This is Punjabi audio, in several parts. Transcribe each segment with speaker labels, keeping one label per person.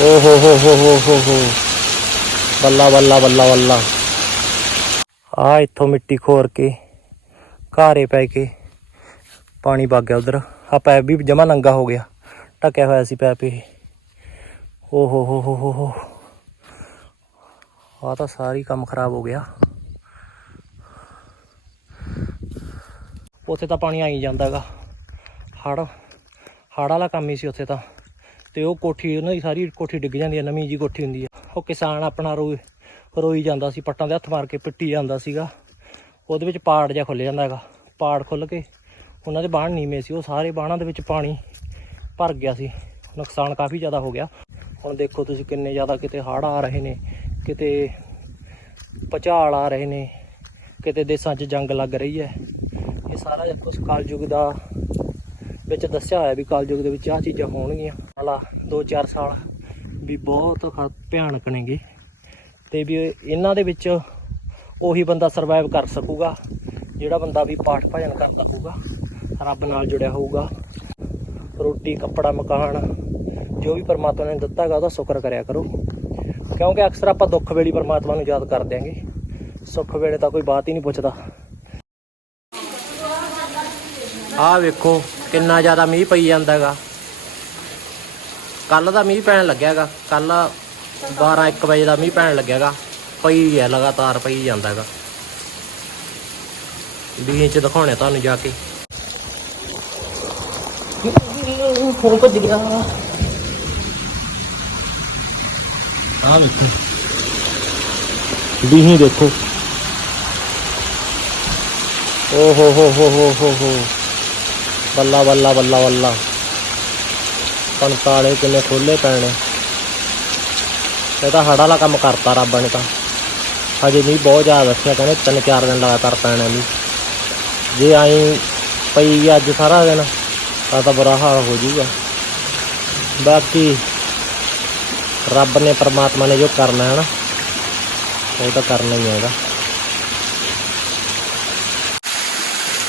Speaker 1: ਓ ਹੋ ਹੋ ਹੋ ਹੋ ਹੋ ਹੋ। ਬੱਲਾ ਬੱਲਾ ਬੱਲਾ ਬੱਲਾ। ਆ ਇੱਥੋਂ ਮਿੱਟੀ ਖੋਰ ਕੇ, ਘਾਰੇ ਪੈ ਕੇ, ਪਾਣੀ ਵਗ ਗਿਆ ਉਧਰ। ਆ ਪੈਪ ਵੀ ਜਮਾ ਨੰਗਾ ਹੋ ਗਿਆ। ਟਕਿਆ ਹੋਇਆ ਸੀ ਪੈਪ ਇਹ। ਓ ਹੋ ਹੋ ਹੋ ਹੋ ਹੋ। ਆ ਤਾਂ ਸਾਰੀ ਕੰਮ ਖਰਾਬ ਹੋ ਗਿਆ। ਉੱਥੇ ਤਾਂ ਪਾਣੀ ਆਈ ਜਾਂਦਾਗਾ। ਹੜ ਹੜ ਵਾਲਾ ਕੰਮ ਹੀ ਸੀ ਉੱਥੇ ਤਾਂ। ਤੇ ਉਹ ਕੋਠੀ, ਉਹਨਾਂ ਦੀ ਸਾਰੀ ਕੋਠੀ ਡਿੱਗ ਜਾਂਦੀ ਹੈ ਨਵੀਂ ਜੀ ਕੋਠੀ ਹੁੰਦੀ ਹੈ ਉਹ ਕਿਸਾਨ ਆਪਣਾ ਰੋਈ ਰੋਈ ਜਾਂਦਾ ਸੀ, ਪੱਟਾਂ ਦੇ ਹੱਥ ਮਾਰ ਕੇ ਪਿੱਟੀ ਜਾਂਦਾ ਸੀਗਾ। ਉਹਦੇ ਵਿੱਚ ਪਾੜ ਜਿਹਾ ਖੁੱਲ ਜਾਂਦਾ ਹੈਗਾ। ਪਾੜ ਖੁੱਲ ਕੇ ਉਹਨਾਂ ਦੇ ਬਾਣ ਨੀਵੇਂ ਸੀ, ਉਹ ਸਾਰੇ ਬਾਣਾਂ ਦੇ ਵਿੱਚ ਪਾਣੀ ਭਰ ਗਿਆ ਸੀ। ਨੁਕਸਾਨ ਕਾਫੀ ਜ਼ਿਆਦਾ ਹੋ ਗਿਆ। ਹੁਣ ਦੇਖੋ ਤੁਸੀਂ ਕਿੰਨੇ ਜ਼ਿਆਦਾ ਕਿਤੇ ਹੜ੍ਹ ਆ ਰਹੇ ਨੇ, ਕਿਤੇ ਭੁਚਾਲ ਆ ਰਹੇ ਨੇ, ਕਿਤੇ ਦੇਸ਼ਾਂ 'ਚ ਜੰਗ ਲੱਗ ਰਹੀ ਹੈ। ਇਹ ਸਾਰਾ ਕੁਝ ਕਲਯੁਗ ਦਾ ਵਿੱਚ ਦੱਸਿਆ ਹੋਇਆ ਵੀ ਕਲਯੁਗ ਦੇ ਵਿੱਚ ਆਹ ਚੀਜ਼ਾਂ ਹੋਣਗੀਆਂ। ਹਾਲਾ 2-4 ਸਾਲ ਵੀ ਬਹੁਤ ਭਿਆਨਕ ਨੇਗੇ। ਤੇ ਵੀ ਇਹਨਾਂ ਦੇ ਵਿੱਚ ਉਹੀ ਬੰਦਾ ਸਰਵਾਈਵ ਕਰ ਸਕੂਗਾ, ਜਿਹੜਾ ਬੰਦਾ ਵੀ ਪਾਠ ਭਜਨ ਕਰ ਸਕੂਗਾ, ਰੱਬ ਨਾਲ ਜੁੜਿਆ ਹੋਊਗਾ। ਰੋਟੀ, ਕੱਪੜਾ, ਮਕਾਨ, ਜੋ ਵੀ ਪਰਮਾਤਮਾ ਨੇ ਦਿੱਤਾ ਹੈਗਾ, ਉਹਦਾ ਸ਼ੁਕਰ ਕਰਿਆ ਕਰੋ। ਕਿਉਂਕਿ ਅਕਸਰ ਆਪਾਂ ਦੁੱਖ ਵੇਲੇ ਪਰਮਾਤਮਾ ਨੂੰ ਯਾਦ ਕਰ ਦਿਆਂਗੇ। ਸੁੱਖ ਵੇਲੇ ਤਾਂ ਕੋਈ ਬਾਤ ਹੀ ਨਹੀਂ ਪੁੱਛਦਾ। ਆਹ ਵੇਖੋ ਕਿੰਨਾ ਜ਼ਿਆਦਾ ਮੀਂਹ ਪਈ ਜਾਂਦਾ ਹੈਗਾ ਕੱਲ ਦਾ ਮੀਂਹ ਪੈਣ ਲੱਗਿਆਗਾ। ਕੱਲ 12 1 ਵਜੇ ਦਾ ਮੀਂਹ ਪੈਣ ਲੱਗਿਆਗਾ। ਪਈ ਹੈ ਲਗਾਤਾਰ ਪਈ ਜਾਂਦਾ ਹੈਗਾ ਵੀ ਚ ਦਿਖਾਉਣੇ ਤੁਹਾਨੂੰ ਜਾ ਕੇ। ਹੁਣ ਭੱਜ ਗਿਆ। ਆ ਵੇਖੋ। ਬੀਹੀ ਦੇਖੋ। ਓ ਹੋ ਹੋ ਹੋ ਹੋ ਹੋ ਹੋ। ਬੱਲਾ ਬੱਲਾ ਬੱਲਾ ਬੱਲਾ। ਪੰਤਾਲੇ ਕਿੰਨੇ ਖੋਲੇ ਪੈਣੇ। ਇਹ ਤਾਂ ਹੜ ਵਾਲਾ ਕੰਮ ਕਰਤਾ ਰੱਬ ਨੇ ਤਾਂ। ਹਜੇ ਨਹੀਂ ਬਹੁਤ ਜ਼ਿਆਦਾ ਦੱਸਿਆ, ਕਹਿੰਦੇ ਤਿੰਨ ਚਾਰ ਦਿਨ ਲਗਾਤਾਰ ਪੈਣਾ ਨਹੀਂ ਜੇ ਆਈ ਪਈ ਅੱਜ ਸਾਰਾ ਦਿਨ, ਤਾਂ ਤਾਂ ਬੁਰਾ ਹਾਲ ਹੋ ਜਾਊਗਾ। ਬਾਕੀ ਰੱਬ ਨੇ ਪਰਮਾਤਮਾ ਨੇ ਜੋ ਕਰਨਾ ਹੈ ਨਾ, ਉਹ ਤਾਂ ਕਰਨਾ ਹੀ ਹੈਗਾ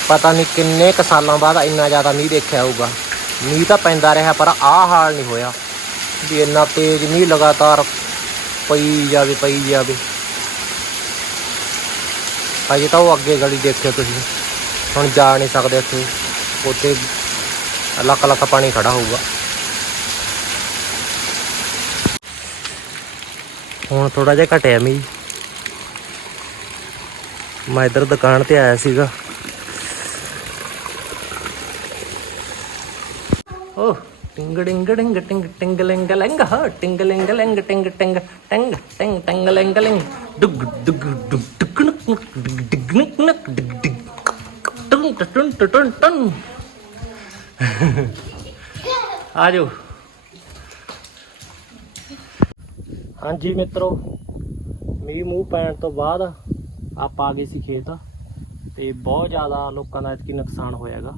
Speaker 1: ਪਤਾ ਨਹੀਂ ਕਿੰਨੇ ਕ ਸਾਲਾਂ ਬਾਅਦ ਇੰਨਾ ਜ਼ਿਆਦਾ ਮੀਂਹ ਦੇਖਿਆ ਹੋਊਗਾ। ਮੀਂਹ ਤਾਂ ਪੈਂਦਾ ਰਿਹਾ, ਪਰ ਆਹ ਹਾਲ ਨਹੀਂ ਹੋਇਆ ਵੀ ਇੰਨਾ ਤੇਜ਼ ਮੀਂਹ ਲਗਾਤਾਰ ਪਈ ਜਾਵੇ ਪਈ ਜਾਵੇ। ਅਜੇ ਤਾਂ ਉਹ ਅੱਗੇ ਗਲੀ ਦੇਖਿਓ ਤੁਸੀਂ। ਹੁਣ ਜਾ ਨਹੀਂ ਸਕਦੇ ਉੱਥੇ ਉੱਥੇ ਲੱਖ ਲੱਖ ਪਾਣੀ ਖੜਾ ਹੋਊਗਾ। ਹੁਣ ਥੋੜਾ ਜਿਹਾ ਘਟਿਆ ਮੀਂਹ। ਮੈਂ ਇੱਧਰ ਦੁਕਾਨ ਤੇ ਆਇਆ ਸੀਗਾ ਓ ਟਿੰਗ ਡਿੰਗ ਡਿੰਗ ਟਿੰਗ ਟਿੰਗ ਲਿੰਗ ਲਿੰਗ ਹ ਟਿੰਗ ਲਿੰਗ ਲਿੰਗ ਟਿੰਗ ਟਿੰਗ ਟਿੰਗ ਟਿੰਗ ਟਿੰਗ ਲਿੰਗ ਲਿੰਗ ਡੁਗ ਡੁਗ ਡੁਗ ਟਿਕ ਨਕ ਡਿਗ ਡਿਗ ਨਕ ਨਕ ਡਿਗ ਡਿਗ ਟਨ ਟਨ ਟਨ ਟਨ ਆ ਜਾਓ ਹਾਂਜੀ ਮਿੱਤਰੋ, ਮੀਂਹ ਮੂੰਹ ਪੈਣ ਤੋਂ ਬਾਅਦ ਆਪਾਂ ਆ ਗਏ ਸੀ ਖੇਤ ਤੇ ਬਹੁਤ ਜ਼ਿਆਦਾ ਲੋਕਾਂ ਦਾ ਇਤਕੀ ਨੁਕਸਾਨ ਹੋਇਆਗਾ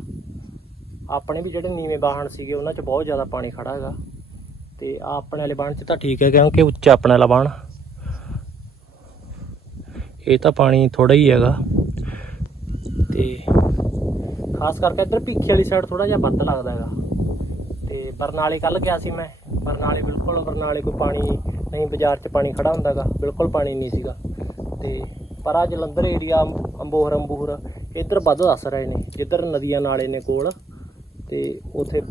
Speaker 1: ਆਪਣੇ ਵੀ ਜਿਹੜੇ ਨੀਵੇਂ ਵਾਹਣ ਸੀਗੇ, ਉਹਨਾਂ 'ਚ ਬਹੁਤ ਜ਼ਿਆਦਾ ਪਾਣੀ ਖੜਾ ਹੈਗਾ। ਤੇ ਆਹ ਆਪਣੇ ਵਾਲੇ ਬਾਣ 'ਚ ਤਾਂ ਠੀਕ ਹੈ, ਕਿਉਂਕਿ ਉੱਚਾ ਆਪਣੇ ਵਾਲਾ ਬਾਣ ਇਹ ਤਾਂ ਪਾਣੀ ਥੋੜਾ ਹੀ ਹੈਗਾ। ਤੇ ਖਾਸ ਕਰਕੇ ਇੱਧਰ ਭੀਖੀ ਵਾਲੀ ਸਾਈਡ ਥੋੜਾ ਜਿਹਾ ਵੱਧ ਲੱਗਦਾ ਹੈਗਾ। ਤੇ ਬਰਨਾਲੇ ਕੱਲ ਗਿਆ ਸੀ ਮੈਂ। ਬਰਨਾਲੇ ਬਿਲਕੁਲ, ਬਰਨਾਲੇ ਕੋਈ ਪਾਣੀ ਨਹੀਂ, ਬਾਜ਼ਾਰ 'ਚ ਪਾਣੀ ਖੜਾ ਹੁੰਦਾਗਾ ਬਿਲਕੁਲ ਪਾਣੀ ਨਹੀਂ ਸੀਗਾ। ਤੇ ਪਰ ਆ ਜਲੰਧਰ ਏਰੀਆ ਅੰਬੋਹਰ, ਅੰਬੂਹਰ ਇੱਧਰ ਵੱਧ ਦੱਸ ਰਹੇ ਨੇ, ਜਿੱਧਰ ਨਦੀਆਂ ਨਾਲੇ ਨੇ ਕੋਲ। ਤੇ ਉਥੇ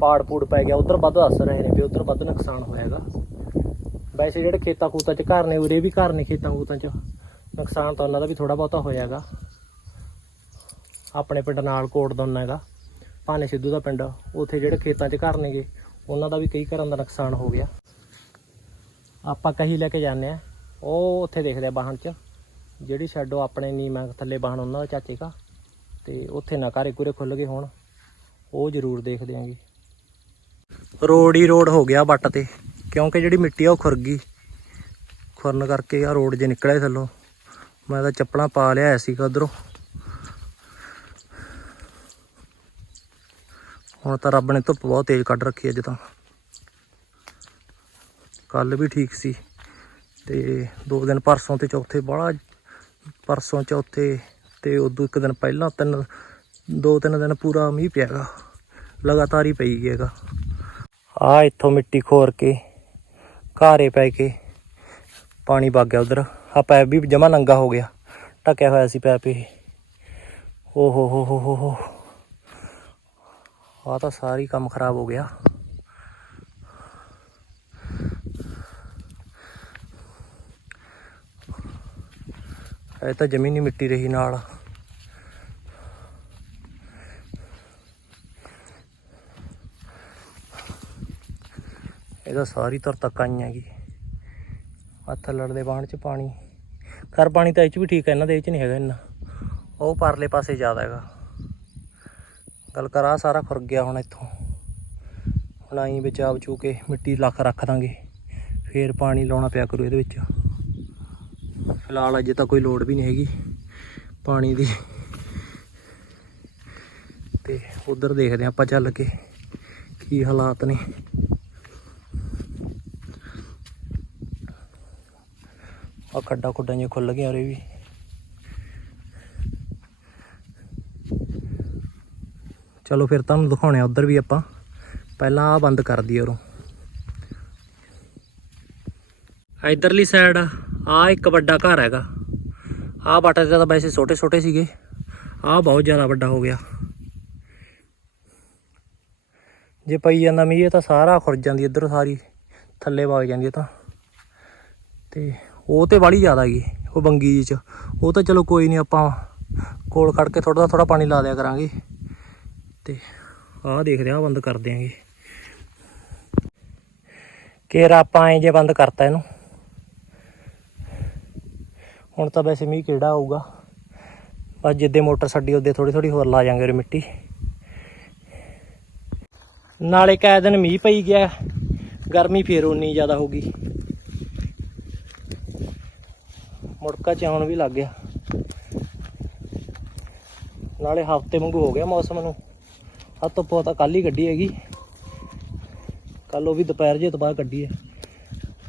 Speaker 1: ਪਾੜ ਪੂੜ ਪੈ ਗਿਆ, ਉਧਰ ਵੱਧ ਦੱਸ ਰਹੇ ਨੇ ਵੀ ਉਧਰ ਵੱਧ ਨੁਕਸਾਨ ਹੋਇਆਗਾ। ਵੈਸੇ ਜਿਹੜੇ ਖੇਤਾਂ ਖੂਤਾਂ 'ਚ ਘਰ ਨੇ, ਉਰੇ ਵੀ ਘਰ ਨੇ ਖੇਤਾਂ ਖੂਤਾਂ 'ਚ, ਨੁਕਸਾਨ ਤਾਂ ਉਹਨਾਂ ਦਾ ਵੀ ਥੋੜਾ ਬਹੁਤਾ ਹੋਇਆਗਾ। ਆਪਣੇ ਪਿੰਡ ਨਾਲ ਕੋਟ ਦੋਨਾ ਹੈਗਾ, ਭਾਨੇ ਸਿੱਧੂ ਦਾ ਪਿੰਡ, ਉਥੇ ਜਿਹੜੇ ਖੇਤਾਂ 'ਚ ਘਰ ਨੇਗੇ, ਉਹਨਾਂ ਦਾ ਵੀ ਕਈ ਘਰਾਂ ਦਾ ਨੁਕਸਾਨ ਹੋ ਗਿਆ। ਆਪਾਂ ਕਹੀ ਲੈ ਕੇ ਜਾਂਦੇ ਆ ਉਹ ਉੱਥੇ ਦੇਖਦੇ ਆ ਬਾਹਣ 'ਚ, ਜਿਹੜੀ ਛੱਡੋ ਆਪਣੇ ਨੀਮਾ ਥੱਲੇ ਬਾਹਣ ਉਹਨਾਂ ਦਾ ਚਾਚੇ ਦਾ, ਤੇ ਉੱਥੇ ਨਾ ਘਰੇ ਕੁਰੇ ਖੁੱਲ ਗਏ ਹੋਣ। ਉਹ ਜ਼ਰੂਰ ਦੇਖਦੇ ਆਂਗੇ। ਰੋਡ ਹੀ ਰੋਡ ਹੋ ਗਿਆ ਵੱਟ ਤੇ, ਕਿਉਂਕਿ ਜਿਹੜੀ ਮਿੱਟੀ ਆ ਉਹ ਖੁਰ ਗਈ। ਖੁਰਨ ਕਰਕੇ ਆ ਰੋਡ ਜੇ ਨਿਕਲਿਆ ਥੱਲੋਂ। ਮੈਂ ਤਾਂ ਚੱਪਲਾਂ ਪਾ ਲਿਆ ਸੀਗਾ ਉਧਰੋਂ। ਹੁਣ ਤਾਂ ਰੱਬ ਨੇ ਧੁੱਪ ਬਹੁਤ ਤੇਜ਼ ਕੱਢ ਰੱਖੀ ਅੱਜ ਤਾਂ। ਕੱਲ ਵੀ ਠੀਕ ਸੀ। ਤੇ ਦੋ ਦਿਨ ਪਰਸੋਂ ਤੇ ਚੌਥੇ ਬੜਾ ਪਰਸੋਂ ਚੌਥੇ ਤੇ ਉਦੋਂ ਇੱਕ ਦਿਨ ਪਹਿਲਾਂ ਤਿੰਨ ਦੋ ਤਿੰਨ ਦਿਨ ਪੂਰਾ ਮੀਂਹ ਪਿਆਗਾ ਲਗਾਤਾਰ ਹੀ ਪਈ ਗਿਆਗਾ ਆ ਇੱਥੋਂ ਮਿੱਟੀ ਖੋਰ ਕੇ, ਘਾਰੇ ਪੈ ਕੇ, ਪਾਣੀ ਵਗ ਗਿਆ ਉਧਰ। ਆ ਪੈਪ ਵੀ ਜਮਾ ਨੰਗਾ ਹੋ ਗਿਆ। ਟਕਿਆ ਹੋਇਆ ਸੀ ਪੈਪ ਇਹ। ਓ ਹੋ ਹੋ ਹੋ ਹੋ ਹੋ ਆ ਤਾਂ ਸਾਰੀ ਕੰਮ ਖਰਾਬ ਹੋ ਗਿਆ। ਇਹ ਤਾਂ ਜ਼ਮੀਨੀ ਮਿੱਟੀ ਰਹੀ ਨਾਲ। ਇਹਦਾ ਸਾਰੀ ਧਰ ਤੱਕ ਆਈ ਹੈਗੀ ਆ ਥੱਲੜ ਦੇ ਬਾਣ ਚ ਪਾਣੀ। ਘਰ ਪਾਣੀ ਤਾਂ ਇਹ ਚ ਵੀ ਠੀਕ ਹੈ ਇਹਨਾਂ ਦੇ ਇਹ ਚ ਨਹੀਂ ਹੈਗਾ ਇੰਨਾ। ਉਹ ਪਰਲੇ ਪਾਸੇ ਜ਼ਿਆਦਾ ਹੈਗਾ। ਗੱਲ ਕਰ ਸਾਰਾ ਖੁਰ ਗਿਆ ਹੁਣ ਇੱਥੋਂ। ਹੁਣ ਆਈ ਆਪ ਚੂ ਕੇ ਮਿੱਟੀ ਲੱਖ ਰੱਖ ਦਾਂਗੇ। ਫੇਰ ਪਾਣੀ ਲਾਉਣਾ ਪਿਆ ਕਰੂ ਇਹਦੇ ਵਿੱਚ। ਫਿਲਹਾਲ ਅਜੇ ਤਾਂ ਕੋਈ ਲੋੜ ਵੀ ਨਹੀਂ ਹੈਗੀ ਪਾਣੀ ਦੀ। ਤੇ ਉਧਰ ਦੇਖਦੇ ਹਾਂ ਆਪਾਂ ਚੱਲ ਕੇ ਕੀ ਹਾਲਾਤ ਨੇ। ਆ ਖੱਡਾ ਖੁੱਡਾਂ ਜਿਹੀਆਂ ਖੁੱਲ ਗਈਆਂ ਉਰੇ ਵੀ। ਚਲੋ ਫਿਰ ਤੁਹਾਨੂੰ ਦਿਖਾਉਣੇ ਆ ਉਧਰ ਵੀ ਆਪਾਂ। ਪਹਿਲਾਂ ਆ ਬੰਦ ਕਰ ਦਈਏ ਉਰੋਂ। ਇਧਰਲੀ ਸਾਈਡ ਆ ਇੱਕ ਵੱਡਾ ਘਰ ਹੈਗਾ। ਆ ਬਾਟਾ ਤੇ ਵੈਸੇ ਛੋਟੇ ਛੋਟੇ ਸੀਗੇ। ਆ ਬਹੁਤ ਜ਼ਿਆਦਾ ਵੱਡਾ ਹੋ ਗਿਆ। ਜੇ ਪਈ ਜਾਂਦਾ ਮੀਂਹ ਤਾਂ ਸਾਰਾ ਖੁਰ ਜਾਂਦੀ, ਇੱਧਰ ਸਾਰੀ ਥੱਲੇ ਵਗ ਜਾਂਦੀ, ਇਹ ਤਾਂ। ਤੇ ਉਹ ਤੇ ਵਾਲੀ ਜ਼ਿਆਦਾ ਗਈ ਉਹ ਬੰਗੀ ਜੀ ਚ। ਉਹ ਤਾਂ ਚਲੋ ਕੋਈ ਨਹੀਂ ਆਪਾਂ ਕੋਲ ਖੜ ਕੇ ਥੋੜਾ ਥੋੜਾ ਪਾਣੀ ਲਾ ਦਿਆ ਕਰਾਂਗੇ। ਤੇ ਆਹ ਦੇਖਦੇ ਆ ਬੰਦ ਕਰ ਦਿਆਂਗੇ। ਕੇਰ ਆਪਾਂ ਐ ਜੇ ਬੰਦ ਕਰਤਾ ਇਹਨੂੰ। ਹੁਣ ਤਾਂ ਵੈਸੇ ਮੀਂਹ ਕਿਹੜਾ ਆਊਗਾ। ਬਸ ਜਿੱਦੇ ਮੋਟਰ ਛੱਡੀ ਉਹਦੇ ਥੋੜੀ ਥੋੜੀ ਹੋਰ ਲਾ ਜਾਂਗੇ ਉਰੇ ਮਿੱਟੀ। ਨਾਲੇ ਕੈ ਦਿਨ ਮੀਂਹ ਪਈ ਗਿਆ, ਗਰਮੀ ਫੇਰ ਉਨੀ ਜ਼ਿਆਦਾ ਹੋ ਗਈ। ਮੁੜਕਾ 'ਚ ਆਉਣ ਵੀ ਲੱਗ ਗਿਆ। ਨਾਲੇ ਹਫ਼ਤੇ ਵਾਂਗੂ ਹੋ ਗਿਆ ਮੌਸਮ ਨੂੰ। ਆ ਧੁੱਪ ਤਾਂ ਕੱਲ ਹੀ ਕੱਢੀ ਹੈਗੀ। ਕੱਲ ਉਹ ਵੀ ਦੁਪਹਿਰ ਜੇ ਤੋਂ ਬਾਅਦ ਕੱਢੀ ਹੈ।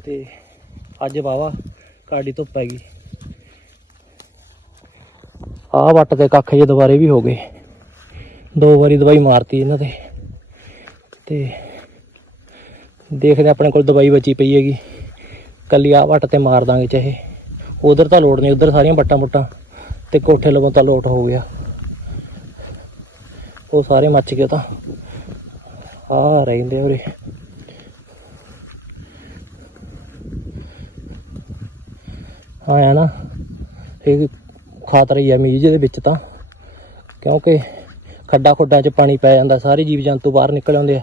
Speaker 1: ਤੇ ਅੱਜ ਵਾਵਾ ਕਾੜੀ ਧੁੱਪ ਹੈਗੀ ਆਹ ਵੱਟ ਤੇ ਕੱਖ ਜੇ ਦੁਬਾਰੇ ਵੀ ਹੋ ਗਏ। ਦੋ ਵਾਰੀ ਦਵਾਈ ਮਾਰਤੀ ਇਹਨਾਂ ਤੇ। ਤੇ ਦੇਖਦੇ ਆਪਣੇ ਕੋਲ ਦਵਾਈ ਬਚੀ ਪਈ ਹੈਗੀ। ਕੱਲੀ ਆਹ ਵੱਟ ਤੇ ਮਾਰ ਦਾਂਗੇ ਚਾਹੇ। ਉਧਰ ਤਾਂ ਲੋੜ ਨਹੀਂ, ਉਧਰ ਸਾਰੀਆਂ ਵੱਟਾਂ ਮੁੱਟਾਂ ਤੇ ਕੋਠੇ ਲਵੋਂ ਤਾਂ ਲੋਟ ਹੋ ਗਿਆ। ਉਹ ਸਾਰੇ ਮੱਚ ਗਏ ਤਾਂ। ਆ ਰਹਿੰਦੇ ਉਰੇ। ਆਇਆ ਨਾ, ਇਹ ਖਾਤਰ ਹੀ ਆ ਮੀਂਹ ਦੇ ਵਿੱਚ ਤਾਂ। ਕਿਉਂਕਿ ਖੱਡਾ ਖੁੱਡਾਂ 'ਚ ਪਾਣੀ ਪੈ ਜਾਂਦਾ, ਸਾਰੇ ਜੀਵ ਜੰਤੂ ਬਾਹਰ ਨਿਕਲ ਆਉਂਦੇ ਆ।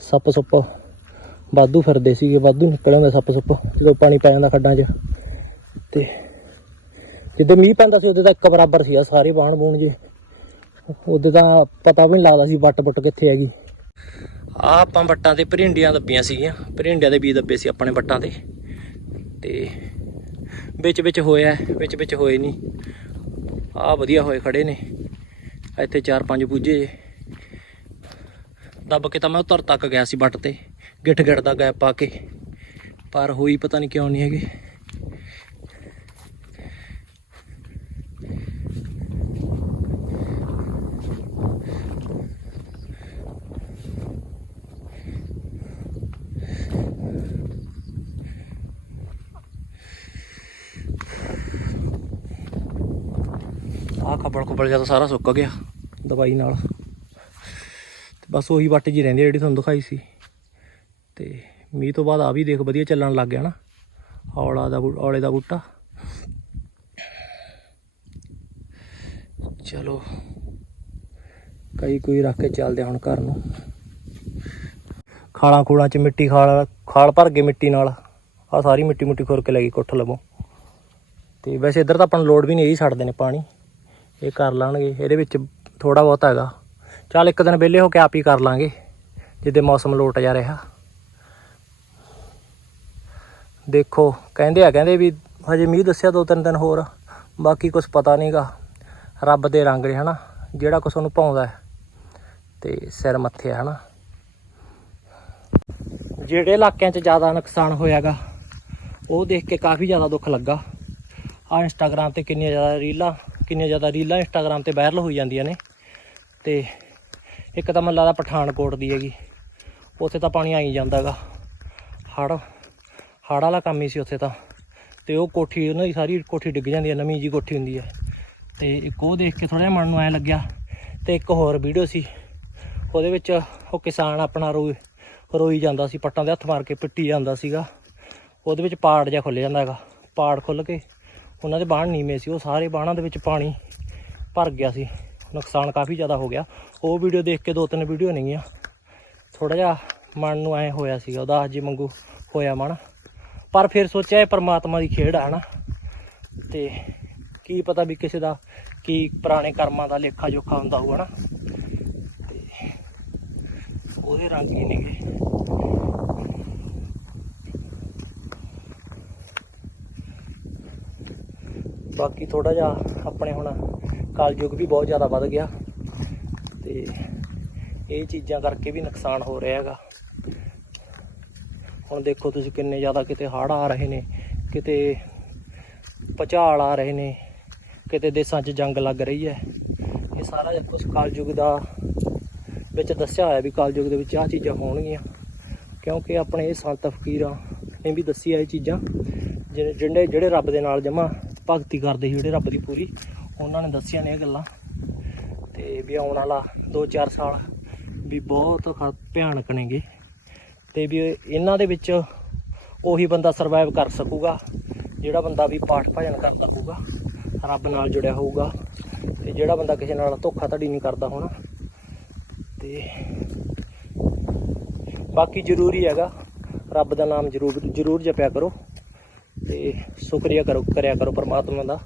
Speaker 1: ਸੱਪ ਸੁੱਪ ਵਾਧੂ ਫਿਰਦੇ ਸੀਗੇ, ਵਾਧੂ ਨਿਕਲ ਆਉਂਦੇ ਸੱਪ ਸੁੱਪ ਜਦੋਂ ਪਾਣੀ ਪੈ ਜਾਂਦਾ ਖੱਡਾਂ 'ਚ। ਤੇ ਜਿੱਦੇ ਮੀਂਹ ਪੈਂਦਾ ਸੀ ਉਦੋਂ ਤਾਂ ਇੱਕ ਬਰਾਬਰ ਸੀ ਸਾਰੇ ਬਾਣ ਬੂਣ ਜੇ। ਉਹਦੇ ਤਾਂ ਪਤਾ ਵੀ ਨਹੀਂ ਲੱਗਦਾ ਸੀ ਵੱਟ ਵੱਟ ਕਿੱਥੇ ਹੈਗੀ। ਆ ਆਪਾਂ ਵੱਟਾਂ ਤੇ ਭਰਿੰਡੀਆਂ ਦੱਬੀਆਂ ਸੀਗੀਆਂ। ਭਰਿੰਡੀਆਂ ਦੇ ਬੀਜ ਦੱਬੇ ਸੀ ਆਪਣੇ ਵੱਟਾਂ ਤੇ। ਤੇ ਵਿੱਚ ਵਿੱਚ ਹੋਇਆ, ਵਿੱਚ ਵਿੱਚ ਹੋਏ ਨਹੀਂ ਆ ਵਧੀਆ ਹੋਏ ਖੜੇ ਨੇ। ਇੱਥੇ ਚਾਰ ਪੰਜ ਬੂਝੇ ਜੇ। ਦੱਬ ਕੇ ਤਾਂ ਮੈਂ ਉਤਰ ਤੱਕ ਗਿਆ ਸੀ ਵੱਟ ਤੇ। ਗਿੱਠ ਗਿੱਠ ਦਾ ਗੈਪ ਪਾ ਕੇ। ਪਰ ਹੋਈ ਪਤਾ ਨਹੀਂ ਕਿਉਂ ਨਹੀਂ ਹੈਗੇ। ਆਹ ਖੱਬਲ ਤਾਂ ਸਾਰਾ ਸੁੱਕ ਗਿਆ ਦਵਾਈ ਨਾਲ। ਤੇ ਬਸ ਉਹੀ ਵੱਟ ਜੀ ਰਹਿੰਦੀ ਜਿਹੜੀ ਤੁਹਾਨੂੰ ਦਿਖਾਈ ਸੀ। ਤੇ ਮੀਂਹ ਤੋਂ ਬਾਅਦ ਆ ਵੀ ਦੇਖ ਵਧੀਆ ਚੱਲਣ ਲੱਗ ਗਿਆ ਨਾ, ਔਲਾ ਦਾ ਬੂ- ਔਲੇ ਦਾ ਬੂਟਾ। ਚਲੋ, ਕਈ ਕੋਈ ਰੱਖ ਕੇ ਚੱਲਦੇ ਆ ਹੁਣ ਘਰ ਨੂੰ। ਖਾਲਾਂ ਖੂਲਾਂ ਚ ਮਿੱਟੀ ਖਾਲ ਖਾਲ ਭਰ ਗਏ ਮਿੱਟੀ ਨਾਲ। ਆ ਸਾਰੀ ਮਿੱਟੀ ਮੁੱਟੀ ਖੁਰ ਕੇ ਲੈ ਗਈ, ਕੁੱਠ ਲਵੋ। ਤੇ ਵੈਸੇ ਇੱਧਰ ਤਾਂ ਆਪਾਂ ਨੂੰ ਲੋੜ ਵੀ ਨਹੀਂ, ਇਹੀ ਛੱਡਦੇ ਨੇ ਪਾਣੀ। ਇਹ ਕਰ ਲਾਣਗੇ ਇਹਦੇ ਵਿੱਚ ਥੋੜਾ ਬਹੁਤ ਹੈਗਾ। ਚੱਲ ਇੱਕ ਦਿਨ ਵਿਹਲੇ ਹੋ ਕੇ ਆਪ ਹੀ ਕਰ ਲਾਂਗੇ, ਜਿੱਦੇ ਮੌਸਮ ਲੋਟ ਜਾ ਰਿਹਾ। ਦੇਖੋ, ਕਹਿੰਦੇ ਆ, ਕਹਿੰਦੇ ਵੀ ਹਜੇ ਮੀਂਹ ਦੱਸਿਆ ਦੋ ਤਿੰਨ ਦਿਨ ਹੋਰ, ਬਾਕੀ ਕੁਝ ਪਤਾ ਨਹੀਂਗਾ ਰੱਬ ਦੇ ਰੰਗ ਨੇ, ਹਨਾ? ਜਿਹੜਾ ਕੁਝ ਉਹਨੂੰ ਪਾਉਂਦਾ ਹੈ, ਤੇ ਸਿਰ ਮੱਥੇ ਆ, ਹਨਾ? ਜਿਹੜੇ ਇਲਾਕਿਆਂ 'ਚ ਜ਼ਿਆਦਾ ਨੁਕਸਾਨ ਹੋਇਆਗਾ ਉਹ ਦੇਖ ਕੇ ਕਾਫੀ ਜ਼ਿਆਦਾ ਦੁੱਖ ਲੱਗਾ। ਆ ਇੰਸਟਾਗ੍ਰam ਤੇ ਕਿੰਨੀਆਂ ਜ਼ਿਆਦਾ ਰੀਲਾਂ ਕਿੰਨੀਆਂ ਜ਼ਿਆਦਾ ਰੀਲਾਂ ਇੰਸਟਾਗ੍ਰam ਤੇ ਵਾਇਰਲ ਹੋਈ ਜਾਂਦੀਆਂ ਨੇ। ਤੇ ਇੱਕ ਤਾਂ ਮੈਨੂੰ ਲੱਗਦਾ ਪਠਾਨਕੋਟ ਦੀ ਹੈਗੀ। ਉੱਥੇ ਤਾਂ ਪਾਣੀ ਆਈ ਜਾਂਦਾਗਾ ਹੜ ਹੜ੍ਹ ਵਾਲਾ ਕੰਮ ਹੀ ਸੀ ਉੱਥੇ ਤਾਂ। ਤੇ ਉਹ ਕੋਠੀ, ਉਹਨਾਂ ਦੀ ਸਾਰੀ ਕੋਠੀ ਡਿੱਗ ਜਾਂਦੀ ਹੈ, ਨਵੀਂ ਜੀ ਕੋਠੀ ਹੁੰਦੀ ਹੈ। ਤੇ ਇੱਕ ਉਹ ਦੇਖ ਕੇ ਥੋੜਾ ਜਿਹਾ ਮਨ ਨੂੰ ਐ ਲੱਗਿਆ। ਤੇ ਇੱਕ ਹੋਰ ਵੀਡੀਓ ਸੀ। ਉਹਦੇ ਵਿੱਚ ਉਹ ਕਿਸਾਨ ਆਪਣਾ ਰੋਈ ਰੋਈ ਜਾਂਦਾ ਸੀ, ਪੱਟਾਂ ਦੇ ਹੱਥ ਮਾਰ ਕੇ ਪਿੱਟੀ ਜਾਂਦਾ ਸੀਗਾ। ਉਹਦੇ ਵਿੱਚ ਪਾੜ ਜਿਹਾ ਖੁੱਲ ਜਾਂਦਾ ਹੈਗਾ। ਪਾੜ ਖੁੱਲ ਕੇ ਉਹਨਾਂ ਦੇ ਬਾਣ ਨੀਵੇਂ ਸੀ, ਉਹ ਸਾਰੇ ਬਾਣਾਂ ਦੇ ਵਿੱਚ ਪਾਣੀ ਭਰ ਗਿਆ ਸੀ। ਨੁਕਸਾਨ ਕਾਫੀ ਜ਼ਿਆਦਾ ਹੋ ਗਿਆ। ਉਹ ਵੀਡੀਓ ਦੇਖ ਕੇ ਦੋ ਤਿੰਨ ਵੀਡੀਓ ਨਹੀਂ ਆ ਥੋੜਾ ਜਿਹਾ ਮਨ ਨੂੰ ਐ ਹੋਇਆ ਸੀਗਾ ਉਹਦਾ ਜੀ ਮੰਗੂ ਹੋਇਆ ਮਨ। ਪਰ ਫਿਰ ਸੋਚਿਆ ਇਹ ਪਰਮਾਤਮਾ ਦੀ ਖੇਡ ਆ, ਹਨਾ। ਤੇ ਕੀ ਪਤਾ ਵੀ ਕਿਸੇ ਦਾ ਕੀ ਪੁਰਾਣੇ ਕਰਮਾਂ ਦਾ ਲੇਖਾ ਜੋਖਾ ਹੁੰਦਾ ਹੋਊ, ਹਨਾ। ਤੇ ਉਹਦੇ ਰੰਗ ਹੀ ਨੇਗੇ। ਬਾਕੀ ਥੋੜਾ ਜਿਹਾ ਆਪਣੇ ਹੁਣ ਕਲਯੁੱਗ ਵੀ ਬਹੁਤ ਜ਼ਿਆਦਾ ਵੱਧ ਗਿਆ ਤੇ ਇਹ ਚੀਜ਼ਾਂ ਕਰਕੇ ਵੀ ਨੁਕਸਾਨ ਹੋ ਰਿਹਾ ਹੈਗਾ। ਹੁਣ ਦੇਖੋ ਤੁਸੀਂ ਕਿੰਨੇ ਜ਼ਿਆਦਾ ਕਿਤੇ ਹੜ੍ਹ ਆ ਰਹੇ ਨੇ, ਕਿਤੇ ਭੁਚਾਲ ਆ ਰਹੇ ਨੇ, ਕਿਤੇ ਦੇਸ਼ਾਂ 'ਚ ਜੰਗ ਲੱਗ ਰਹੀ ਹੈ। ਇਹ ਸਾਰਾ ਕੁਝ ਕਲਯੁੱਗ ਦਾ ਵਿੱਚ ਦੱਸਿਆ ਹੋਇਆ ਵੀ ਕਲਯੁੱਗ ਦੇ ਵਿੱਚ ਆਹ ਚੀਜ਼ਾਂ ਹੋਣਗੀਆਂ। ਕਿਉਂਕਿ ਆਪਣੇ ਇਹ ਸੰਤ ਫਕੀਰਾਂ ਨੇ ਵੀ ਦੱਸੀ ਇਹ ਚੀਜ਼ਾਂ, ਜਿਹੜੇ ਜਿਹੜੇ ਜਿਹੜੇ ਰੱਬ ਦੇ ਨਾਲ ਜਮਾ ਭਗਤੀ ਕਰਦੇ ਸੀ ਜਿਹੜੇ ਰੱਬ ਦੀ ਪੂਰੀ। ਉਹਨਾਂ ਨੇ ਦੱਸੀਆਂ ਨੇ ਇਹ ਗੱਲਾਂ। ਤੇ ਵੀ ਆਉਣ ਵਾਲਾ 2-4 ਸਾਲ ਵੀ ਬਹੁਤ ਭਿਆਨਕ ਨੇਗੇ। ਤੇ ਵੀ ਇਹਨਾਂ ਦੇ ਵਿੱਚ ਉਹੀ ਬੰਦਾ ਸਰਵਾਈਵ ਕਰ ਸਕੂਗਾ, ਜਿਹੜਾ ਬੰਦਾ ਵੀ ਪਾਠ ਭਜਨ ਕਰਦਾ ਹੋਊਗਾ ਰੱਬ ਨਾਲ ਜੁੜਿਆ ਹੋਊਗਾ। ਤੇ ਜਿਹੜਾ ਬੰਦਾ ਕਿਸੇ ਨਾਲ ਧੋਖਾ ਧੜੀ ਨਹੀਂ ਕਰਦਾ ਹੋਣਾ। ਤੇ ਬਾਕੀ ਜ਼ਰੂਰੀ ਹੈਗਾ, ਰੱਬ ਦਾ ਨਾਮ ਜ਼ਰੂਰ ਜ਼ਰੂਰ ਜਪਿਆ ਕਰੋ। ਤੇ ਸ਼ੁਕਰੀਆ ਕਰੋ, ਕਰਿਆ ਕਰੋ ਪਰਮਾਤਮਾ ਦਾ,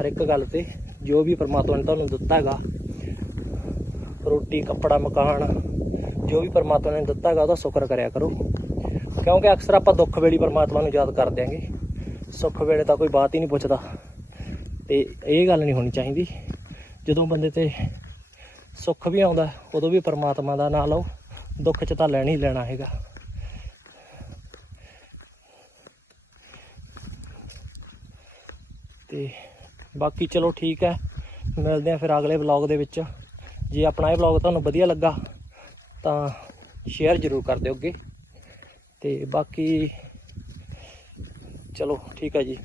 Speaker 1: ਹਰ ਇੱਕ ਗੱਲ ਤੇ ਜੋ ਵੀ ਪਰਮਾਤਮਾ ਨੇ ਤੁਹਾਨੂੰ ਦਿੱਤਾ ਹੈਗਾ, ਰੋਟੀ, ਕੱਪੜਾ, ਮਕਾਨ, ਜੋ ਵੀ ਪਰਮਾਤਮਾ ਨੇ ਦਿੱਤਾ ਹੈਗਾ, ਉਹਦਾ ਸ਼ੁਕਰ ਕਰਿਆ ਕਰੋ। ਕਿਉਂਕਿ ਅਕਸਰ ਆਪਾਂ ਦੁੱਖ ਵੇਲੇ ਪਰਮਾਤਮਾ ਨੂੰ ਯਾਦ ਕਰ ਦਿਆਂਗੇ ਸੁੱਖ ਵੇਲੇ ਤਾਂ ਕੋਈ ਬਾਤ ਹੀ ਨਹੀਂ ਪੁੱਛਦਾ। ਤੇ ਇਹ ਗੱਲ ਨਹੀਂ ਹੋਣੀ ਚਾਹੀਦੀ। ਜਦੋਂ ਬੰਦੇ ਤੇ ਸੁੱਖ ਵੀ ਆਉਂਦਾ, ਉਦੋਂ ਵੀ ਪਰਮਾਤਮਾ ਦਾ ਨਾਂ ਲਓ, ਦੁੱਖ 'ਚ ਤਾਂ ਲੈਣਾ ਹੀ ਲੈਣਾ ਹੈਗਾ। ਤੇ ਬਾਕੀ ਚਲੋ ਠੀਕ ਹੈ। ਮਿਲਦੇ ਆ ਫਿਰ ਅਗਲੇ ਵਲੌਗ ਦੇ ਵਿੱਚ। ਜੇ ਆਪਣਾ ਇਹ ਵਲੌਗ ਤੁਹਾਨੂੰ ਵਧੀਆ ਲੱਗਾ, ਤਾਂ ਸ਼ੇਅਰ ਜ਼ਰੂਰ ਕਰ ਦਿਓ ਅੱਗੇ। ਤੇ ਬਾਕੀ ਚਲੋ ਠੀਕ ਹੈ ਜੀ।